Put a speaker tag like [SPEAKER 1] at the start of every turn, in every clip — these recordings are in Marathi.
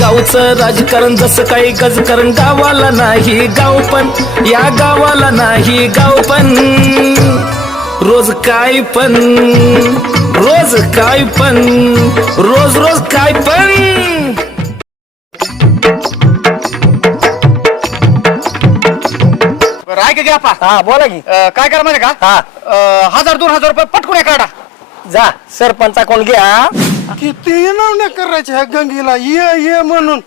[SPEAKER 1] गावचं राजकारण जसं काही गजकारण गावाला नाही गाव पण या गावाला नाही गाव पण. रोज काय पण रोज काय पण रोज रोज काय पण.
[SPEAKER 2] बरं ऐका घ्या पा
[SPEAKER 3] हा बोला की.
[SPEAKER 2] काय करा माहिती का?
[SPEAKER 3] हा.
[SPEAKER 2] अं, हजार दोन हजार रुपये पटकून एक काढा.
[SPEAKER 3] जा सरपंचा कोण घ्या.
[SPEAKER 4] किती नावण्या करायच्या ह्या गंगीला? ये ये म्हणून.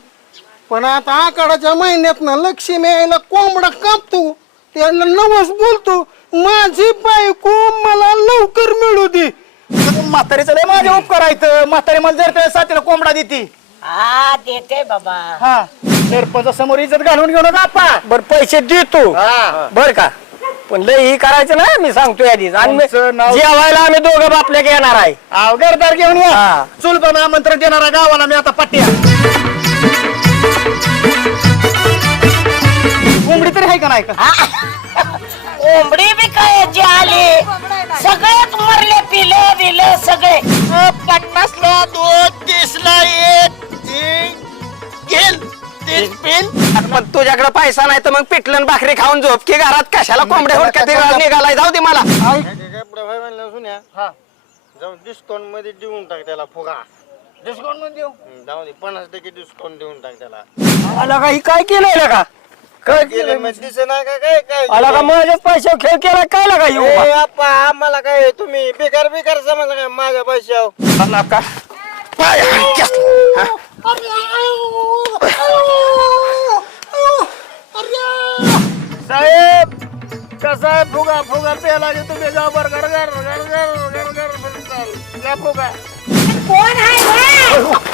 [SPEAKER 4] पण आता आकाडाच्या महिन्यात ना लक्ष्मी यायला कोंबडा कापतो. त्याला नवस बोलतो माझी बायको मला लवकर मिळू दे.
[SPEAKER 2] म्हातारीचं लय माझे उपकार आहेत म्हातारी मला जर त्या साथीला कोंबडा देते.
[SPEAKER 5] हा देते बाबा.
[SPEAKER 2] हा. सरपंच समोर इज्जत घालून घेऊन आपा
[SPEAKER 3] बर पैसे देतो
[SPEAKER 2] हा.
[SPEAKER 3] बर का? पण लय ही करायचं ना मी सांगतोय आधीच. आणि मी-
[SPEAKER 2] तुमचं नाव-
[SPEAKER 3] जेवायला आम्ही दोघं बापल्या घेणार आहे.
[SPEAKER 2] अवघडदार घेऊन या.
[SPEAKER 3] हा.
[SPEAKER 2] चुलतो आमंत्रण देणारा गावाला मी आता पट्ट्या. कोंबडी तरी आहे का नाही का?
[SPEAKER 5] कोंबडी बी काय जे आले? सगळेच मरले पिले बिले सगळे.
[SPEAKER 2] तीस पिन.
[SPEAKER 3] पण तुझ्याकडे पैसा नाही तर मग पिठलं आणि भाकरी खाऊन झोप की घरात कशाला कोंबड्या हुडक्यात निघालाय? जाऊ दे मला.
[SPEAKER 4] सुन्या जाऊन डिस्काउंटमध्ये देऊन टाक त्याला फुगा.
[SPEAKER 2] डिस्काउंटमध्ये देऊ?
[SPEAKER 4] जाऊ दे पन्नास टक्के डिस्काउंट देऊन टाक त्याला.
[SPEAKER 3] आला का? ही काय केलंय का? काय
[SPEAKER 4] मग दिसे नाही का? काय काय
[SPEAKER 3] आला का? माझ्याच पैशावर खेळ केला काय लागा येऊ
[SPEAKER 4] ए, आप्पा आम्हाला काय तुम्ही? बेकार बेकार समजलं काय माझ्या पैशावर.
[SPEAKER 3] आला का? पाय हाणक्यात. हा.
[SPEAKER 2] साहेब कसा आहे? फुगा फुगा प्याला की तुम्ही जा बर घर घर घर घर घर घर म्हणताल. या फुगा.
[SPEAKER 5] कोण आहे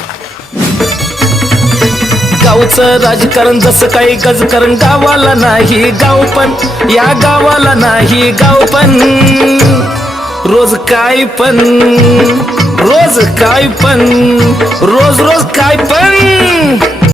[SPEAKER 1] गावचं राजकारण जसं काही गजकारण गावाला नाही गाव पण या गावाला नाही गाव पण. रोज काय पण रोज काय पण रोज रोज काय पण.